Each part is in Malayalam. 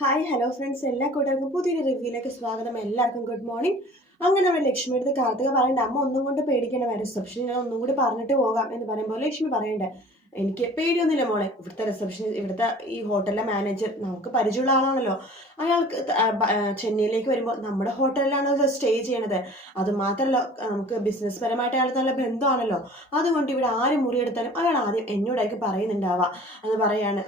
ഹായ് ഹലോ ഫ്രണ്ട്സ് എല്ലാ കൂട്ടുകാർക്കും പുതിയൊരു റിവ്യൂയിലേക്ക് സ്വാഗതം. എല്ലാവർക്കും ഗുഡ് മോർണിംഗ് അങ്ങനെ അവൻ ലക്ഷ്മി എടുത്ത് കാർത്തിക പറയണ്ട അമ്മ ഒന്നും കൊണ്ട് പേടിക്കണ്ട റിസപ്ഷൻ ഞാൻ ഒന്നും കൂടി പറഞ്ഞിട്ട് പോകാം എന്ന് പറയുമ്പോൾ ലക്ഷ്മി പറയണ്ടേ എനിക്ക് പേടിയൊന്നുമില്ല മോളെ. ഇവിടുത്തെ റിസപ്ഷൻ ഇവിടുത്തെ ഈ ഹോട്ടലിലെ മാനേജർ നമുക്ക് പരിചയമുള്ള ആളാണല്ലോ. അയാൾക്ക് ചെന്നൈയിലേക്ക് വരുമ്പോൾ നമ്മുടെ ഹോട്ടലിലാണ് സ്റ്റേ ചെയ്യണത്. അത് മാത്രമല്ല നമുക്ക് ബിസിനസ് പരമായിട്ട് അയാൾ നല്ല ബന്ധമാണല്ലോ. അതുകൊണ്ട് ഇവിടെ ആര് മുറിയെടുത്താലും അയാൾ ആദ്യം എന്നോടായിരിക്കും പറയുന്നുണ്ടാവുക അത് പറയാണ്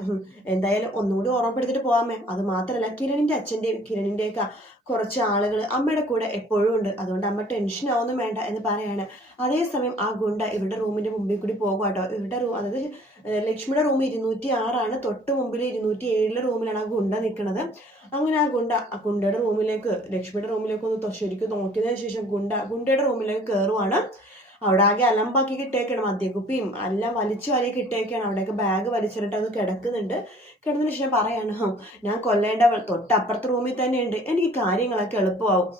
എന്തായാലും ഒന്നുകൂടി ഓർമ്മപ്പെടുത്തിട്ട് പോകാമേ അത് മാത്രമല്ല കിരണിന്റെ അച്ഛന്റെയും കിരണിന്റെയൊക്കെ കുറച്ച് ആളുകൾ അമ്മയുടെ കൂടെ എപ്പോഴും ഉണ്ട്. അതുകൊണ്ട് അമ്മ ടെൻഷൻ ആവുന്നു വേണ്ട എന്ന് പറയാണ്. അതേസമയം ആ ഗുണ്ട ഇവരുടെ റൂമിന്റെ മുമ്പിൽ കൂടി പോകും കേട്ടോ. ഇവരുടെ റൂം അതായത് ലക്ഷ്മിയുടെ റൂം ഇരുന്നൂറ്റി ആറാണ് തൊട്ട് മുമ്പിൽ ഇരുന്നൂറ്റി ഏഴിലെ റൂമിലാണ് ആ ഗുണ്ട നിൽക്കുന്നത് അങ്ങനെ ആ ഗുണ്ട ആ ഗുണ്ടയുടെ റൂമിലേക്ക് ലക്ഷ്മിയുടെ റൂമിലേക്ക് ഒന്ന് ശരിക്കും നോക്കിയതിനു ശേഷം ഗുണ്ട ഗുണ്ടയുടെ റൂമിലേക്ക് കയറുവാണ് അവിടെ ആകെ അലമ്പാക്കി കിട്ടേക്കണം മദ്യക്കുപ്പിയും. എല്ലാം വലിച്ചു വാരിയൊക്കെ ഇട്ടേക്കാണ് അവിടെയൊക്കെ ബാഗ് വലിച്ചിട്ട് അത് കിടക്കുന്നുണ്ട്. കിടന്നതിന് ശേഷം പറയാണ് ഞാൻ ഞാൻ കൊല്ലേണ്ടവൾ തൊട്ടപ്പുറത്തെ റൂമിൽ തന്നെയുണ്ട്. എനിക്ക് കാര്യങ്ങളൊക്കെ എളുപ്പമാവും.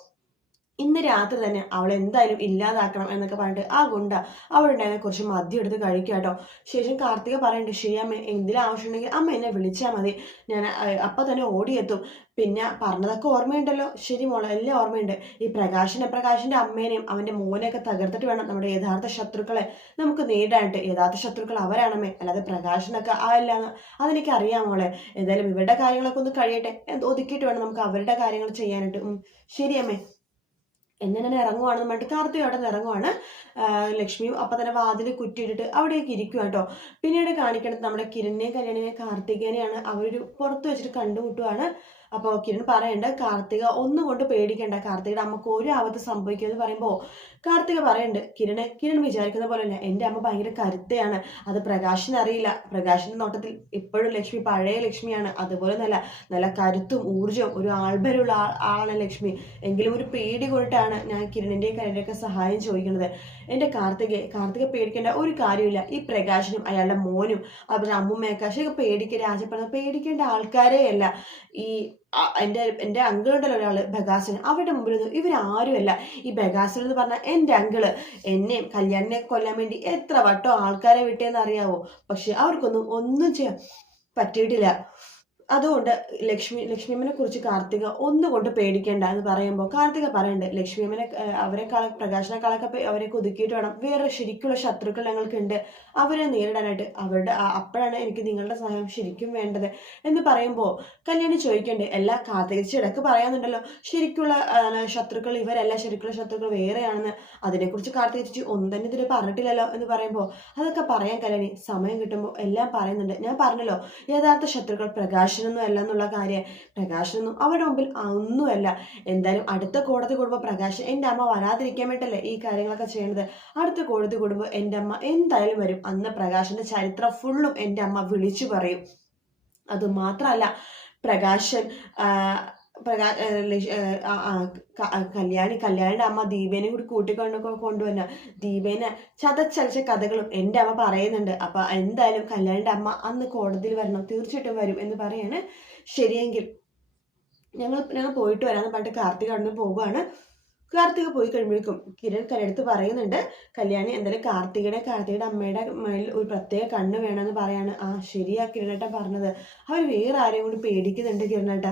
ഇന്ന് രാത്രി തന്നെ അവൾ എന്തായാലും ഇല്ലാതാക്കണം എന്നൊക്കെ പറഞ്ഞിട്ട് ആ ഗുണ്ട അവളുണ്ടായിരുന്ന കുറച്ച് മദ്യം എടുത്ത് കഴിക്കുക കേട്ടോ. ശേഷം കാർത്തിക പറയുന്നുണ്ട് അമ്മ എന്തെങ്കിലും ആവശ്യമുണ്ടെങ്കിൽ അമ്മ എന്നെ വിളിച്ചാൽ മതി. ഞാൻ അപ്പം തന്നെ ഓടിയെത്തും. പിന്നെ പറഞ്ഞതൊക്കെ ഓർമ്മയുണ്ടല്ലോ. ശരി മോളെ എല്ലാം ഓർമ്മയുണ്ട്. ഈ പ്രകാശിനെ പ്രകാശിന്റെ അമ്മേനെയും അവന്റെ മോനെയൊക്കെ തകർത്തിട്ട് വേണം നമ്മുടെ യഥാർത്ഥ ശത്രുക്കളെ നമുക്ക് നേരിടാനായിട്ട്. യഥാർത്ഥ ശത്രുക്കൾ അവരാണമ്മേ. അല്ലാതെ പ്രകാശനൊക്കെ ആ അല്ലാന്ന് അതെനിക്ക് അറിയാം മോളെ. എന്തായാലും ഇവരുടെ കാര്യങ്ങളൊക്കെ ഒന്ന് കഴിയട്ടെ. ഒതുക്കിയിട്ട് വേണം നമുക്ക് അവരുടെ കാര്യങ്ങൾ ചെയ്യാനായിട്ട്. ശരി അമ്മേ. എന്നെ തന്നെ ഇറങ്ങുവാണെന്ന് പറഞ്ഞിട്ട് കാർത്തിക അവിടെ നിന്ന് ഇറങ്ങുവാണ്. ലക്ഷ്മിയും അപ്പം തന്നെ വാതിൽ കുറ്റിയിട്ടിട്ട് അവിടേക്ക് ഇരിക്കുക കേട്ടോ പിന്നീട് കാണിക്കണത് നമ്മുടെ കിരണിനെ കല്യാണിനെ കാർത്തികേനെയാണ്. അവരൊരു പുറത്ത് വെച്ചിട്ട് കണ്ടുമുട്ടുവാണ്. അപ്പോൾ കിരൺ പറയണ്ട കാർത്തിക ഒന്നും കൊണ്ട് പേടിക്കണ്ട. കാർത്തികയുടെ അമ്മയ്ക്ക് ഒരു ആപത്ത് സംഭവിക്കുമെന്ന് പറയുമ്പോൾ കാർത്തിക പറയുന്നുണ്ട് കിരണ് കിരൺ വിചാരിക്കുന്ന പോലെയല്ല എന്റെ അമ്മ ഭയങ്കര കരുത്തയാണ്. അത് പ്രകാശിന് അറിയില്ല. പ്രകാശിന്റെ നോട്ടത്തിൽ ഇപ്പോഴും ലക്ഷ്മി പഴയ ലക്ഷ്മിയാണ്. അതുപോലെ നല്ല നല്ല കരുത്തും ഊർജവും ഒരു ആൾബരുള്ള ആളാണ് ലക്ഷ്മി. എങ്കിലും ഒരു പേടി കൊണ്ടിട്ടാണ് ഞാൻ കിരണിന്റെയും കരയുടെയൊക്കെ സഹായം ചോദിക്കുന്നത്. എന്റെ കാർത്തിക കാർത്തിക പേടിക്കേണ്ട ഒരു കാര്യമില്ല. ഈ പ്രകാശനും അയാളുടെ മോനും അവരുടെ അമ്മുമ്മയൊക്കെ ശരിക്കും പേടിക്ക രാജപ്പന പേടിക്കേണ്ട ആൾക്കാരേ അല്ല. ഈ എന്റെ എന്റെ അങ്കിൾ ഒരാൾ ബഗാസൻ. അവരുടെ മുമ്പിലൊന്നും ഇവരാരുമല്ല. ഈ ബഗാസൻ എന്ന് പറഞ്ഞാൽ എന്റെ അങ്കിൾ. എന്നെയും കല്യാണിനെ കൊല്ലാൻ വേണ്ടി എത്ര വട്ടം ആൾക്കാരെ വിട്ടേന്ന് അറിയാവോ? പക്ഷെ അവർക്കൊന്നും ഒന്നും ചെയ്യാൻ പറ്റിയിട്ടില്ല. അതുകൊണ്ട് ലക്ഷ്മി ലക്ഷ്മിയമ്മനെ കുറിച്ച് കാർത്തിക ഒന്നുകൊണ്ട് പേടിക്കേണ്ട എന്ന് പറയുമ്പോൾ കാർത്തിക പറയുന്നുണ്ട് ലക്ഷ്മിയമ്മനെ അവരെക്കാളെ പ്രകാശനക്കാളൊക്കെ അവരെ ഒതുക്കിയിട്ട് വേണം. വേറെ ശരിക്കുള്ള ശത്രുക്കൾ ഞങ്ങൾക്കുണ്ട്. അവരെ നേരിടാനായിട്ട് അവരുടെ അപ്പോഴാണ് എനിക്ക് നിങ്ങളുടെ സഹായം ശരിക്കും വേണ്ടത്. എന്ന് പറയുമ്പോൾ കല്യാണി ചോദിക്കണ്ടേ എല്ലാ കാർത്തിക ഇടയ്ക്ക് പറയാന്നുണ്ടല്ലോ ശരിക്കുള്ള ശത്രുക്കൾ ഇവരല്ല ശരിക്കുള്ള ശത്രുക്കൾ വേറെയാണെന്ന്. അതിനെക്കുറിച്ച് കാർത്തിക ചേച്ചി ഒന്നും തന്നെ ഇതിൽ പറഞ്ഞിട്ടില്ലല്ലോ. എന്ന് പറയുമ്പോൾ അതൊക്കെ പറയാൻ കല്യാണി സമയം കിട്ടുമ്പോൾ എല്ലാം പറയുന്നുണ്ട്. ഞാൻ പറഞ്ഞല്ലോ യഥാർത്ഥ ശത്രുക്കൾ പ്രകാശനൊന്നും അല്ല എന്നുള്ള കാര്യം. പ്രകാശനൊന്നും അവരുടെ മുമ്പിൽ ഒന്നുമല്ല. എന്തായാലും അടുത്ത കോടതി കൂടുമ്പോൾ പ്രകാശൻ എന്റെ അമ്മ വരാതിരിക്കാൻ വേണ്ടിയല്ലേ ഈ കാര്യങ്ങളൊക്കെ ചെയ്യണത്? അടുത്ത കോടതി കൂടുമ്പോൾ എന്റെ അമ്മ എന്തായാലും വരും. അന്ന് പ്രകാശന്റെ ചരിത്രം ഫുള്ളും എന്റെ അമ്മ വിളിച്ചു പറയും. അതുമാത്രമല്ല പ്രകാശൻ പ്രകാ കല്യാണി കല്യാണിയുടെ അമ്മ ദീപേനെ കൂടി കൂട്ടിക്കൊണ്ട് കൊണ്ടുവന്ന ദീപേനെ ചതച്ചരച്ച കഥകളും എന്റെ അമ്മ പറയുന്നുണ്ട്. അപ്പൊ എന്തായാലും കല്യാണിയുടെ അമ്മ അന്ന് കോടതിയിൽ വരണം തീർച്ചയായിട്ടും വരും എന്ന് പറയാണ്. ശരിയെങ്കിൽ ഞങ്ങൾ ഞങ്ങൾ പോയിട്ട് വരാന്ന് പറഞ്ഞിട്ട് കാർത്തിക് അവിടെ പോവുകയാണ്. കാർത്തിക പോയി കഴിയുമ്പോഴേക്കും കിരൺ കരടുത്ത് പറയുന്നുണ്ട് കല്യാണി എന്തായാലും കാർത്തികയുടെ കാർത്തികയുടെ അമ്മയുടെ മേലിൽ ഒരു പ്രത്യേക കണ്ണ് വേണമെന്ന് പറയാണ്. ആ ശരിയാ കിരണേട്ട പറഞ്ഞത്. അവർ വേറെ ആരെയും കൂടി പേടിക്കുന്നുണ്ട് കിരണേട്ട.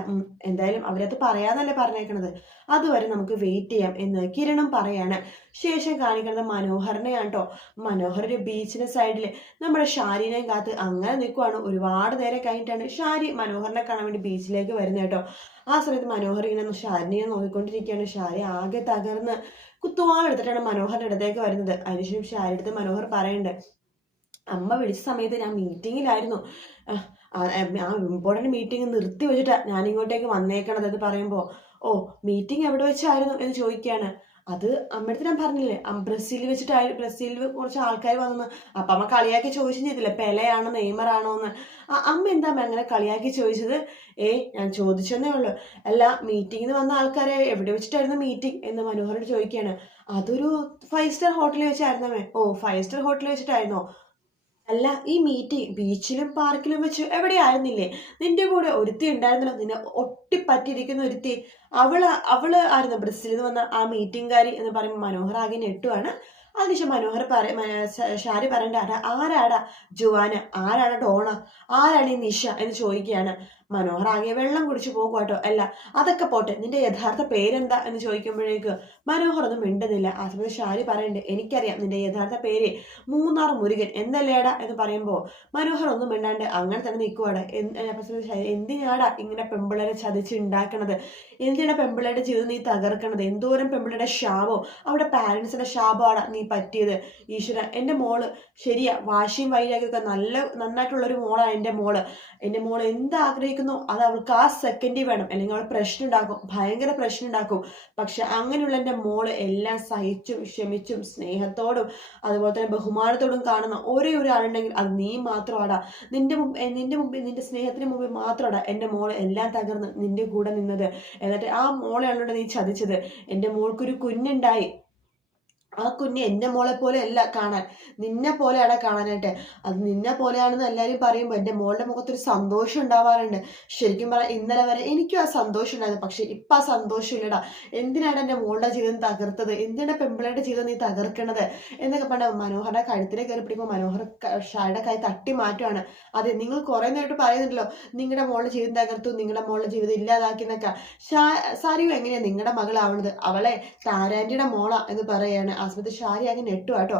എന്തായാലും അവരത് പറയാന്നല്ലേ പറഞ്ഞേക്കണത്. അതുവരെ നമുക്ക് വെയിറ്റ് ചെയ്യാം എന്ന് കിരണും പറയാണ്. ശേഷം കാണിക്കുന്നത് മനോഹരനെയാണ് കേട്ടോ മനോഹർ ഒരു ബീച്ചിന്റെ സൈഡിൽ നമ്മുടെ ഷാരിനെയും കാത്ത് അങ്ങനെ നിൽക്കുവാണ് ഒരുപാട് നേരം കഴിഞ്ഞിട്ടാണ് ഷാരി മനോഹറിനെ കാണാൻ വേണ്ടി ബീച്ചിലേക്ക് വരുന്നത് കേട്ടോ. ആ സമയത്ത് മനോഹർ ഇങ്ങനെ ഷാരിനെ നോക്കിക്കൊണ്ടിരിക്കുകയാണ്. ഷാരി ആകെ തകർന്ന് കുത്തുവാളെടുത്തിട്ടാണ് മനോഹറിന്റെ അടുത്തേക്ക് വരുന്നത്. അതിനുശേഷം ഷാരി അടുത്ത് മനോഹർ പറയുന്നുണ്ട് അമ്മ വിളിച്ച സമയത്ത് ഞാൻ മീറ്റിങ്ങിലായിരുന്നു ആ ഇമ്പോർട്ടന്റ് മീറ്റിംഗ് നിർത്തി വെച്ചിട്ടാണ് ഞാൻ ഇങ്ങോട്ടേക്ക് വന്നേക്കണത് എന്ന് പറയുമ്പോൾ ഓ മീറ്റിംഗ് എവിടെ വെച്ചായിരുന്നു? എന്ന് ചോദിക്കുകയാണ്. അത് അമ്മയടുത്ത് ഞാൻ പറഞ്ഞില്ലേ ബ്രസീലിൽ വെച്ചിട്ട് ബ്രസീലിൽ കുറച്ച് ആൾക്കാർ വന്നു അപ്പൊ അമ്മ കളിയാക്കി ചോദിച്ചും ചെയ്തില്ലേ പെലയാണോ നെയ്മറാണോ എന്ന്. ആ, അമ്മ എന്താ അമ്മ അങ്ങനെ കളിയാക്കി ചോദിച്ചത്? ഏ ഞാൻ ചോദിച്ചെന്നേ ഉള്ളൂ. അല്ല മീറ്റിങ്ങിന് വന്ന ആൾക്കാരെ എവിടെ വെച്ചിട്ടായിരുന്നു മീറ്റിംഗ് എന്ന് മനോഹരോട് ചോദിക്കുകയാണ്. അതൊരു ഫൈവ് സ്റ്റാർ ഹോട്ടലിൽ വെച്ചായിരുന്നമ്മേ ഓ ഫൈവ് സ്റ്റാർ ഹോട്ടലിൽ വെച്ചിട്ടായിരുന്നോ? അല്ല ഈ മീറ്റിംഗ് ബീച്ചിലും പാർക്കിലും വെച്ച് എവിടെയായിരുന്നില്ലേ? നിന്റെ കൂടെ ഒരുത്തി ഉണ്ടായിരുന്നല്ലോ. നിന്നെ ഒട്ടിപ്പറ്റിയിരിക്കുന്ന ഒരുത്തി. അവൾ അവൾ ആയിരുന്നു ബ്രസീലിൽ നിന്ന് വന്ന ആ മീറ്റിംഗുകാരി എന്ന് പറയുമ്പോൾ മനോഹർ ആകെ ഞെട്ടുവാണ്. അതിനുശേഷം മനോഹർ പറ ഷാരി പറയേണ്ട ആരാ ആരാടാ ജുവാന? ആരാടാ ഡോണ? ആരാണ് ഈ നിഷ എന്ന് ചോദിക്കുകയാണ്. ആകെ വെള്ളം കുടിച്ചു പോകും കേട്ടോ. അല്ല അതൊക്കെ പോട്ടെ. നിന്റെ യഥാർത്ഥ പേരെന്താ എന്ന് ചോദിക്കുമ്പോഴേക്ക് മനോഹർ ഒന്നും മിണ്ടുന്നില്ല. ആ സമയത്ത് ഷാരി പറയണ്ടേ എനിക്കറിയാം നിന്റെ യഥാർത്ഥ പേര് മൂന്നാർ മുരുകൻ എന്നല്ലേടാ? എന്ന് പറയുമ്പോൾ മനോഹർ ഒന്നും മിണ്ടാണ്ട് അങ്ങനെ തന്നെ നിൽക്കുവാടെ എന്തിനാടാ ഇങ്ങനെ പെമ്പിളരെ ചതിച്ചുണ്ടാക്കണത് എന്തിനാ പെമ്പിളയുടെ ജീവിതം നീ തകർക്കണത്? എന്തോരം പെമ്പിളയുടെ ശാപോ? അവിടെ പാരൻസിന്റെ ശാപമാണ് നീ പറ്റിയത്? ഈശ്വര എന്റെ മോൾ ശരിയാ വാശിയും വൈരാഗ്യമൊക്കെ നല്ല നന്നായിട്ടുള്ളൊരു മോളാണ് എന്റെ മോൾ. എന്റെ മോൾ എന്താഗ്രഹിക്കുന്നു അത് അവൾക്ക് ആ സെക്കൻഡിൽ വേണം. അല്ലെങ്കിൽ അവൾ പ്രശ്നം ഉണ്ടാക്കും ഭയങ്കര പ്രശ്നം ഉണ്ടാക്കും പക്ഷെ അങ്ങനെയുള്ള എന്റെ മോൾ എല്ലാം സഹിച്ചും ക്ഷമിച്ചും സ്നേഹത്തോടും അതുപോലെ തന്നെ ബഹുമാനത്തോടും കാണുന്ന ഒരേ ഒരാളുണ്ടെങ്കിൽ അത് നീ മാത്രമാടാ. നിന്റെ നിന്റെ മുമ്പിൽ നിന്റെ സ്നേഹത്തിന് മുമ്പിൽ മാത്രമാടാ എന്റെ മോൾ എല്ലാം തകർന്ന് നിന്റെ കൂടെ നിന്നത്. എന്നിട്ട് ആ മോളെയാണല്ലോ നീ ചതിച്ചത്. എന്റെ മോൾക്കൊരു കുഞ്ഞുണ്ടായി. ആ കുഞ്ഞ് എന്റെ മോളെ പോലെ അല്ല കാണാൻ. നിന്നെ പോലെയാണ് കാണാനായിട്ട്. അത് നിന്നെ പോലെയാണെന്ന് എല്ലാവരും പറയുമ്പോൾ എന്റെ മോളുടെ മുഖത്തൊരു സന്തോഷം ഉണ്ടാവാറുണ്ട്. ശരിക്കും പറയാം ഇന്നലെ വരെ എനിക്കും ആ സന്തോഷം ഉണ്ടായിരുന്നു. പക്ഷെ ഇപ്പം ആ സന്തോഷം ഇല്ലടാ. എന്തിനാണ് എന്റെ മോളുടെ ജീവിതം തകർത്തത്? എന്തിനാണ് പെമ്പിളയുടെ ജീവിതം നീ തകർക്കണത്? എന്നൊക്കെ പറഞ്ഞ മനോഹരുടെ കഴുത്തിലെ കയറി പിടിക്കുമ്പോൾ മനോഹർ ഷായുടെ കൈ തട്ടി മാറ്റുവാണ്. അതെ നിങ്ങൾ കുറേ നേരിട്ട് പറയുന്നുണ്ടല്ലോ നിങ്ങളുടെ മോളുടെ ജീവിതം തകർത്തു നിങ്ങളുടെ മോളുടെ ജീവിതം ഇല്ലാതാക്കി എന്നൊക്കെ ഷാ സാരിയും എങ്ങനെയാണ് നിങ്ങളുടെ മകളാവണത്? അവളെ താരാന്റിയുടെ മോളാ എന്ന് പറയാണ് ആസ്മത്ത് ഷാരി അങ്ങ് നെട്ടു കേട്ടോ.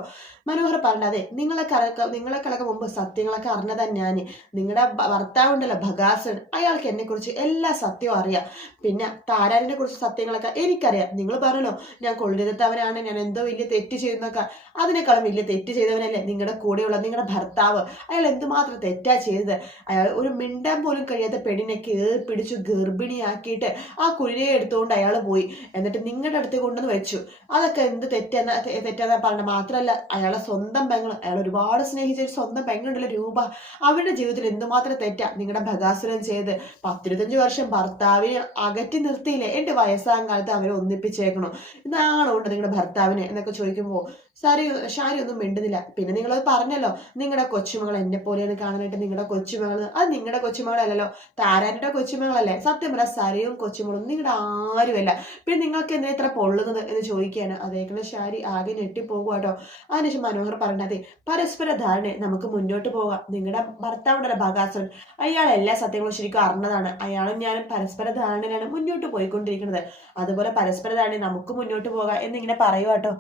മനോഹർ പറഞ്ഞതെ നിങ്ങളെ കലക്ക നിങ്ങളെ കലക്ക മുമ്പ് സത്യങ്ങളൊക്കെ അറിഞ്ഞതാണ് ഞാൻ നിങ്ങളുടെ ഭർത്താവ് ഉണ്ടല്ലോ ഭഗാസൻ. അയാൾക്ക് എന്നെക്കുറിച്ച് എല്ലാ സത്യവും അറിയാം. പിന്നെ താരാലിനെ കുറിച്ച് സത്യങ്ങളൊക്കെ എനിക്കറിയാം. നിങ്ങൾ പറഞ്ഞല്ലോ ഞാൻ കൊള്ളിരുത്തവനാണ് ഞാൻ എന്തോ വലിയ തെറ്റ് ചെയ്യുന്നൊക്കെ. അതിനേക്കാളും വലിയ തെറ്റ് ചെയ്തവനല്ലേ നിങ്ങളുടെ കൂടെയുള്ള നിങ്ങളുടെ ഭർത്താവ്. അയാൾ എന്തുമാത്രം തെറ്റാ ചെയ്തത്? അയാൾ ഒരു മിണ്ടാൻ പോലും കഴിയാത്ത പെണ്ണിനെ കയറി പിടിച്ചു ഗർഭിണിയാക്കിയിട്ട് ആ കുഴിയെ എടുത്തുകൊണ്ട് അയാൾ പോയി. എന്നിട്ട് നിങ്ങളുടെ അടുത്ത് കൊണ്ടുവന്ന് വെച്ചു. അതൊക്കെ എന്ത് തെറ്റെന്ന തെറ്റാന്ന് പറഞ്ഞത് മാത്രമല്ല അയാളെ സ്വന്തം പെങ്ങൾ അയാൾ ഒരുപാട് സ്നേഹിച്ച ഒരു സ്വന്തം പെങ്ങളുണ്ടല്ലോ രൂപ. അവരുടെ ജീവിതത്തിൽ എന്തുമാത്രം തെറ്റാ? നിങ്ങളുടെ ഭഗാസുരം ചെയ്ത് പത്തിരുപത്തഞ്ച് വർഷം ഭർത്താവിനെ അകറ്റി നിർത്തിയില്ലേ? എന്റെ വയസ്സാം കാലത്ത് അവരെ ഒന്നിപ്പിച്ചേക്കണോ. ഇതാണോ ഉണ്ട് നിങ്ങളുടെ ഭർത്താവിനെ എന്നൊക്കെ ചോദിക്കുമ്പോൾ സാരി ഷാരി ഒന്നും മിണ്ടുന്നില്ല. പിന്നെ നിങ്ങളത് പറഞ്ഞല്ലോ നിങ്ങളുടെ കൊച്ചുമകൾ എന്നെ പോലെയാണ് കാണാനായിട്ട് നിങ്ങളുടെ കൊച്ചുമകൾ അത് നിങ്ങളുടെ കൊച്ചുമകളല്ലല്ലോ താരാന്റെ കൊച്ചുമകളല്ലേ? സത്യം പറഞ്ഞാൽ സാരിയും കൊച്ചുമകളും നിങ്ങളുടെ ആരുമല്ല. പിന്നെ നിങ്ങൾക്ക് എന്തിനാ ഇത്ര പൊള്ളുന്നത് എന്ന് ചോദിക്കുകയാണ്. അതേക്കുള്ള ഷാരി ആകെ ഞെട്ടിപ്പോകുക കേട്ടോ അതിനുശേഷം മനോഹർ പറഞ്ഞതെ പരസ്പര ധാരണ നമുക്ക് മുന്നോട്ട് പോകാം. നിങ്ങളുടെ ഭർത്താവുണ്ടല്ലോ ഭഗാസൻ അയാൾ എല്ലാ സത്യങ്ങളും ശരിക്കും അറിഞ്ഞതാണ്. അയാളും ഞാനും പരസ്പര ധാരണയിലാണ് മുന്നോട്ട് പോയിക്കൊണ്ടിരിക്കുന്നത്. അതുപോലെ പരസ്പര ധാരണ നമുക്ക് മുന്നോട്ട് പോകാം എന്നിങ്ങനെ പറയുക കേട്ടോ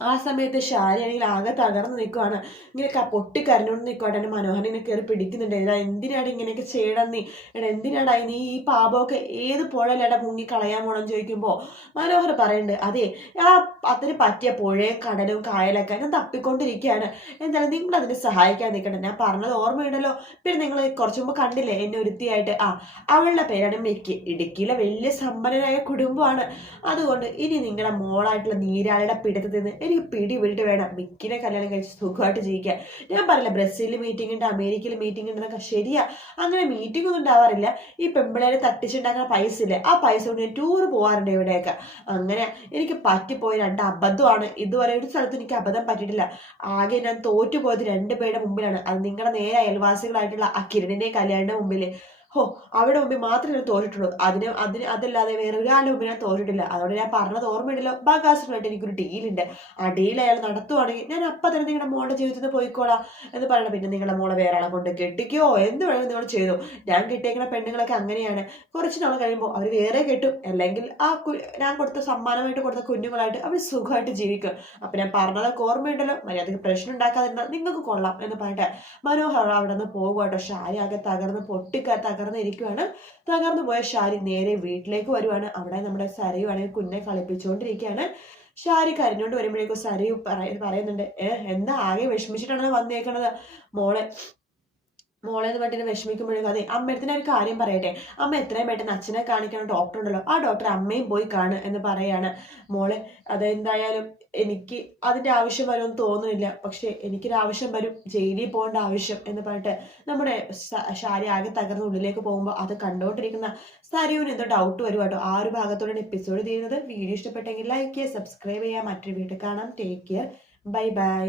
ആ സമയത്ത് ഷാരിയാണെങ്കിൽ ആകെ തകർന്ന് നിൽക്കുവാണ് ഇങ്ങനെ പൊട്ടിക്കരഞ്ഞുകൊണ്ട് നിൽക്കുവാണ് എന്റെ മനോഹരനെ കയറി പിടിക്കുന്നുണ്ട്. എടാ എന്തിനാണ് ഇങ്ങനെയൊക്കെ ചെയ്യണം നീ എടാ എന്തിനാടാ നീ ഈ പാപമൊക്കെ ഏത് പുഴയിലടാ മുങ്ങി കളയാൻ പോണം ചോദിക്കുമ്പോൾ മനോഹർ പറയുന്നുണ്ട് അതെ ആ അതിന് പറ്റിയ പുഴയും കടലും കായലൊക്കെ ഞാൻ തപ്പിക്കൊണ്ടിരിക്കുകയാണ്. എന്തായാലും നിങ്ങൾ അതിനെ സഹായിക്കാൻ നിൽക്കണം ഞാൻ പറഞ്ഞത് ഓർമ്മയുണ്ടല്ലോ. പിന്നെ നിങ്ങൾ കുറച്ച് മുമ്പ് കണ്ടില്ലേ എന്നെ ഒരുത്തിയായിട്ട്? ആ അവളുടെ പേരാണ് മെക്കി. ഇടുക്കിയിലെ വലിയ സമ്പന്നനായ കുടുംബമാണ്. അതുകൊണ്ട് ഇനി നിങ്ങളുടെ മോളായിട്ടുള്ള നീരാളിയുടെ പിടുത്തത്തിൽ നിന്ന് എനിക്ക് പിടി വിട്ട് വേണം മിക്കിനെ കല്യാണം കഴിച്ച് സുഖമായിട്ട് ജീവിക്കാൻ. ഞാൻ പറയില്ല ബ്രസീലിൽ മീറ്റിംഗ് ഉണ്ട് അമേരിക്കയിൽ മീറ്റിംഗ് ഉണ്ട് എന്നൊക്കെ ശരിയാ. അങ്ങനെ മീറ്റിംഗ് ഒന്നും ഉണ്ടാവാറില്ല. ഈ പെമ്പിളേരെ തട്ടിച്ചുണ്ടാക്കുന്ന പൈസ ഇല്ലേ ആ പൈസ കൊണ്ട് ഞാൻ ടൂർ പോകാറുണ്ട് ഇവിടെയൊക്കെ അങ്ങനെ എനിക്ക് പറ്റിപ്പോയ രണ്ട് അബദ്ധമാണ്. ഇതുവരെ ഒരു സ്ഥലത്ത് എനിക്ക് അബദ്ധം പറ്റിയിട്ടില്ല. ആകെ ഞാൻ തോറ്റുപോയത് രണ്ട് പേരുടെ മുമ്പിലാണ്. അത് നിങ്ങളുടെ നേരെ അയൽവാസികളായിട്ടുള്ള ആ കിരണിന്റെ കല്യാണിന്റെ മുമ്പിൽ ഹോ അവിടെ മുമ്പിൽ മാത്രമേ ഞാൻ തോറ്റിട്ടുള്ളൂ. അതിന് അതിന് അതല്ലാതെ വേറെ ഒരാളുടെ മുമ്പിൽ ഞാൻ തോറ്റിട്ടില്ല. അതുകൊണ്ട് ഞാൻ പറഞ്ഞത് ഓർമ്മയുണ്ടല്ലോ. ബഗാസുമായിട്ട് എനിക്കൊരു ഡീലുണ്ട്. ആ ഡീൽ അയാൾ നടത്തുവാണെങ്കിൽ ഞാൻ അപ്പം തന്നെ നിങ്ങളുടെ മോളുടെ ജീവിതത്തിൽ നിന്ന് പോയിക്കോളാം എന്ന് പറയണം. പിന്നെ നിങ്ങളുടെ മോളെ വേറെ ആളെ കൊണ്ട് കെട്ടിക്കോ? എന്ത് വേണമെങ്കിലും നിങ്ങൾ ചെയ്തു. ഞാൻ കിട്ടിയേക്കുന്ന പെണ്ണുങ്ങളൊക്കെ അങ്ങനെയാണ്. കുറച്ച് നാൾ കഴിയുമ്പോൾ അവർ വേറെ കെട്ടും. അല്ലെങ്കിൽ ആ ഞാൻ കൊടുത്ത സമ്മാനമായിട്ട് കൊടുത്ത കുഞ്ഞുങ്ങളായിട്ട് അവർ സുഖമായിട്ട് ജീവിക്കും. അപ്പം ഞാൻ പറഞ്ഞതൊക്കെ ഓർമ്മയുണ്ടല്ലോ. മര്യാദയ്ക്ക് പ്രശ്നം ഉണ്ടാക്കാതിരുന്നാൽ നിങ്ങൾക്ക് കൊള്ളാം എന്ന് പറഞ്ഞിട്ട് മനോഹർ അവിടെ നിന്ന് പോകുക ഷാരി ആകെ തകർന്ന് പൊട്ടിക്കാത്ത തകർന്നിരിക്കുവാണ് തകർന്നു പോയ ഷാരി നേരെ വീട്ടിലേക്ക് വരുവാണ്. അവിടെ നമ്മുടെ സരയുവാണെങ്കിൽ കുഞ്ഞെ കളിപ്പിച്ചുകൊണ്ടിരിക്കുകയാണ്. ഷാരി കരഞ്ഞോണ്ട് വരുമ്പോഴേക്കും സരയു പറയുന്നുണ്ട് ഏഹ് എന്താ ആകെ വിഷമിച്ചിട്ടാണ് വന്നേക്കണത്? മോളെ മോളെ എന്ന് പറഞ്ഞിട്ട് വിഷമിക്കുമ്പോഴേക്കും അതെ അമ്മയത്തിന് ഒരു കാര്യം പറയട്ടെ. അമ്മ എത്രയും പെട്ടെന്ന് അച്ഛനെ കാണിക്കണം. ഡോക്ടർ ഉണ്ടല്ലോ. ആ ഡോക്ടർ അമ്മയും പോയി കാണു എന്ന് പറയാണ്. മോളെ അതെന്തായാലും എനിക്ക് അതിന്റെ ആവശ്യം വരുമെന്ന് തോന്നുന്നില്ല. പക്ഷെ എനിക്കൊരു ആവശ്യം വരും. ജയിലിൽ പോകേണ്ട ആവശ്യം എന്ന് പറഞ്ഞിട്ട് നമ്മുടെ ഷാരി ആകെ തകർന്ന് ഉള്ളിലേക്ക് പോകുമ്പോൾ അത് കണ്ടുകൊണ്ടിരിക്കുന്ന സരിവിന് എന്തോ ഡൗട്ട് വരും കേട്ടോ. ആ ഒരു ഭാഗത്തോടെ എപ്പിസോഡ് ചെയ്യുന്നത് വീഡിയോ ഇഷ്ടപ്പെട്ടെങ്കിൽ ലൈക്ക് ചെയ്യുക സബ്സ്ക്രൈബ് ചെയ്യുക. മറ്റൊരു വീട്ടിൽ കാണാം. Take care bye bye